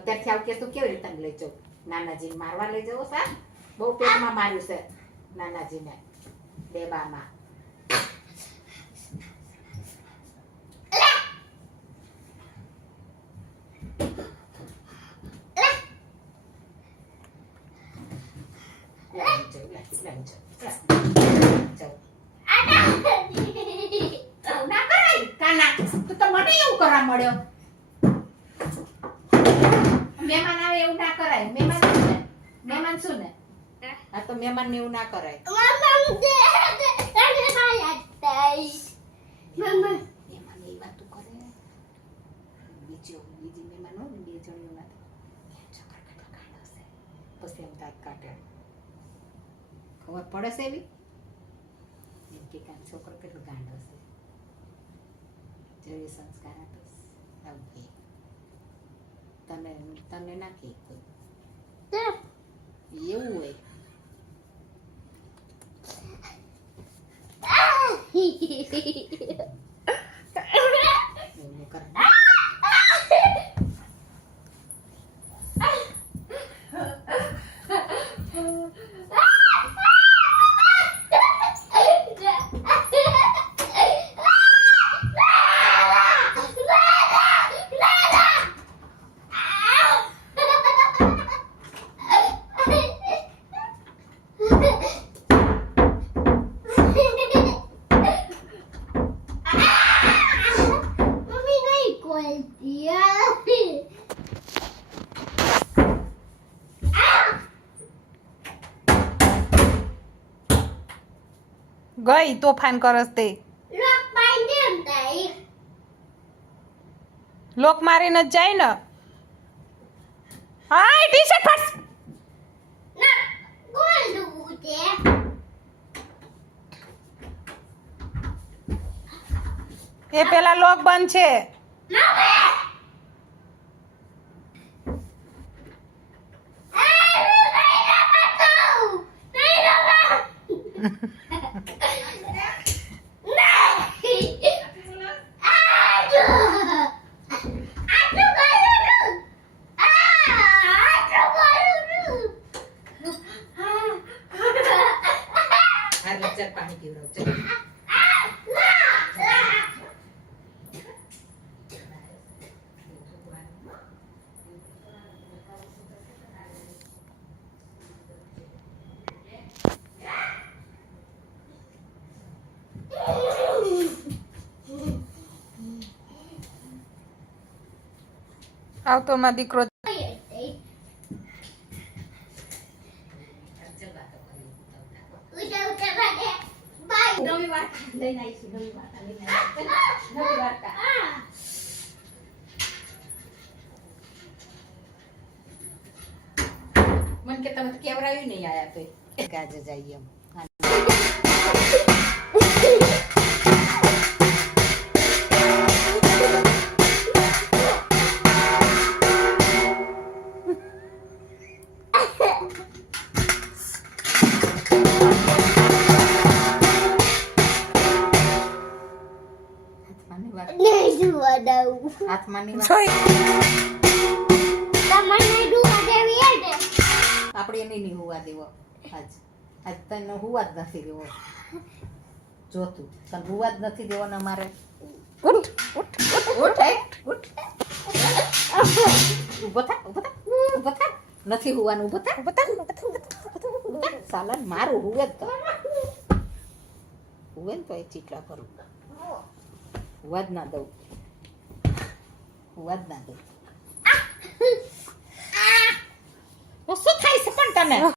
અત્યારથી આવું કે તું કેવી રીતે લઈ જાઉં? નાનાજીને મારવા લઈ જવો સા? બહુ પેટમાં માર્યું છે નાનાજીને બેબામાં. મળ્યો મહેમાન આવે એવું ના કરાય. મહેમાન શું ને? આ તો મહેમાન ને એવું ના કરાય. મહેમાન એ વાતો કરે. બીજી મહેમાન હોય ને 2 જણીઓ ના છોકરા કેટલા કાઢો છે પછી એમ દાંત કાઢે. ખબર પડે છે એવી એમ કે કાન છોકરો કેટલો ગાંડો છે. જેવી સંસ્કાર આપે આવું કે તને ના કે કોઈ એવું હોય. એવું કરે. ગઈ તોફાન કરસ તે લોક મારીને જ જાય ને. હાય ટી શર્ટ ફાસ એ પેલા લોક બંધ છે. પાણી પીવડાવ. આવતો માં દીકરો મને કે તમે તો કેવરાયું નહીં આયા તો ગાજે જઈએ એમ. હાથમાંની વાત આપણે એને નહીં હોવા દેવો. આજ તને હોવા જ નથી દેવો. જોતું તને હોવા જ નથી દેવાનો. અમારે ઉઠ ઉઠ ઉઠ ઉઠ ઉભો થા ઉભો થા ઉભો થા. નથી હોવાનું. ઉભો થા ઉભો થા સાલન મારું હુવે જ તો હુવે ને તો એ ચીટલા કરું. હોવા જ ના દઉં. હોવા જ ના દઉં. શું થાય છે પણ તને?